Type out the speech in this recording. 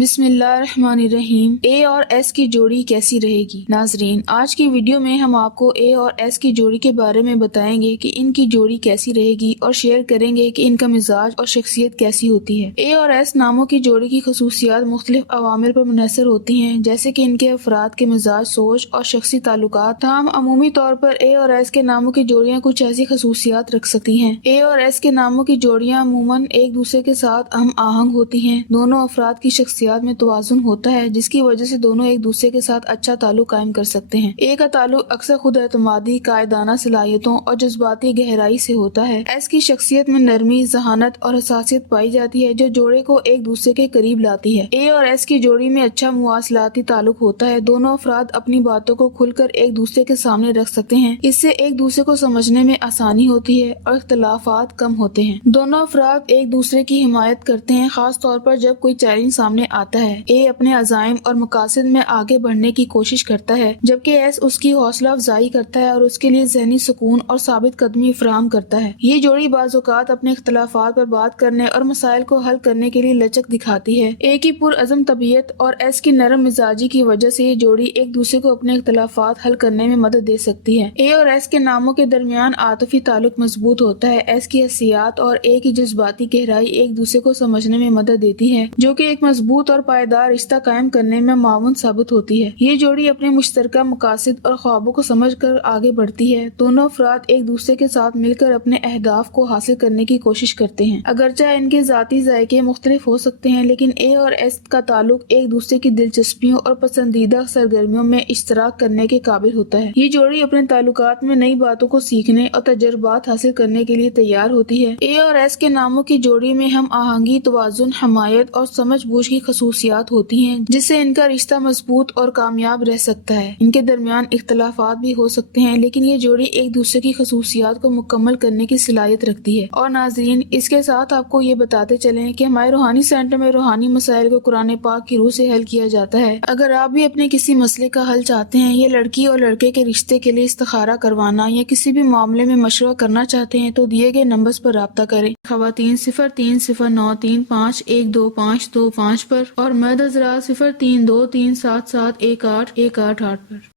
بسم اللہ الرحمن الرحیم۔ اے اور ایس کی جوڑی کیسی رہے گی؟ ناظرین، آج کی ویڈیو میں ہم آپ کو اے اور ایس کی جوڑی کے بارے میں بتائیں گے کہ ان کی جوڑی کیسی رہے گی اور شیئر کریں گے کہ ان کا مزاج اور شخصیت کیسی ہوتی ہے۔ اے اور ایس ناموں کی جوڑی کی خصوصیات مختلف عوامل پر منحصر ہوتی ہیں، جیسے کہ ان کے افراد کے مزاج، سوچ اور شخصی تعلقات۔ تاہم عمومی طور پر اے اور ایس کے ناموں کی جوڑیاں کچھ ایسی خصوصیات رکھ سکتی ہیں۔ اے اور ایس کے ناموں کی جوڑیاں عموماً ایک دوسرے کے ساتھ ہم آہنگ ہوتی ہیں۔ دونوں افراد کی شخصیات میں توازن ہوتا ہے، جس کی وجہ سے دونوں ایک دوسرے کے ساتھ اچھا تعلق قائم کر سکتے ہیں۔ اے کا تعلق اکثر خود اعتمادی، قائدانہ صلاحیتوں اور جذباتی گہرائی سے ہوتا ہے۔ ایس کی شخصیت میں نرمی، ذہانت اور حساسیت پائی جاتی ہے، جو جوڑے کو ایک دوسرے کے قریب لاتی ہے۔ اے اور ایس کی جوڑی میں اچھا مواصلاتی تعلق ہوتا ہے۔ دونوں افراد اپنی باتوں کو کھل کر ایک دوسرے کے سامنے رکھ سکتے ہیں۔ اس سے ایک دوسرے کو سمجھنے میں آسانی ہوتی ہے اور اختلافات کم ہوتے ہیں۔ دونوں افراد ایک دوسرے کی حمایت کرتے ہیں، خاص طور پر جب کوئی چیلنج سامنے آتا ہے۔ اے اپنے عزائم اور مقاصد میں آگے بڑھنے کی کوشش کرتا ہے، جبکہ ایس اس کی حوصلہ افزائی کرتا ہے اور اس کے لیے ذہنی سکون اور ثابت قدمی فراہم کرتا ہے۔ یہ جوڑی بعض اوقات اپنے اختلافات پر بات کرنے اور مسائل کو حل کرنے کے لیے لچک دکھاتی ہے۔ اے کی پرعزم طبیعت اور ایس کی نرم مزاجی کی وجہ سے یہ جوڑی ایک دوسرے کو اپنے اختلافات حل کرنے میں مدد دے سکتی ہے۔ اے اور ایس کے ناموں کے درمیان عاطفی تعلق مضبوط ہوتا ہے۔ ایس کی حسیات اور اے کی جذباتی گہرائی ایک دوسرے کو سمجھنے میں مدد دیتی ہے، جو کہ ایک مضبوط اور پائیدار رشتہ قائم کرنے میں معاون ثابت ہوتی ہے۔ یہ جوڑی اپنے مشترکہ مقاصد اور خوابوں کو سمجھ کر آگے بڑھتی ہے۔ دونوں افراد ایک دوسرے کے ساتھ مل کر اپنے اہداف کو حاصل کرنے کی کوشش کرتے ہیں۔ اگرچہ ان کے ذاتی ذائقے مختلف ہو سکتے ہیں، لیکن اے اور ایس کا تعلق ایک دوسرے کی دلچسپیوں اور پسندیدہ سرگرمیوں میں اشتراک کرنے کے قابل ہوتا ہے۔ یہ جوڑی اپنے تعلقات میں نئی باتوں کو سیکھنے اور تجربات حاصل کرنے کے لیے تیار ہوتی ہے۔ اے اور ایس کے ناموں کی جوڑی میں ہم آہنگی، توازن، حمایت اور سمجھ بوجھ کی خصوصیات ہوتی ہیں، جس سے ان کا رشتہ مضبوط اور کامیاب رہ سکتا ہے۔ ان کے درمیان اختلافات بھی ہو سکتے ہیں، لیکن یہ جوڑی ایک دوسرے کی خصوصیات کو مکمل کرنے کی صلاحیت رکھتی ہے۔ اور ناظرین، اس کے ساتھ آپ کو یہ بتاتے چلیں کہ ہمارے روحانی سینٹر میں روحانی مسائل کو قرآن پاک کی روح سے حل کیا جاتا ہے۔ اگر آپ بھی اپنے کسی مسئلے کا حل چاہتے ہیں، یا لڑکی اور لڑکے کے رشتے کے لیے استخارہ کروانا یا کسی بھی معاملے میں مشورہ کرنا چاہتے ہیں، تو دیے گئے نمبرز پر رابطہ کریں۔ خواتین 0309351225 پر اور مرد حضرات 0323771818 پر۔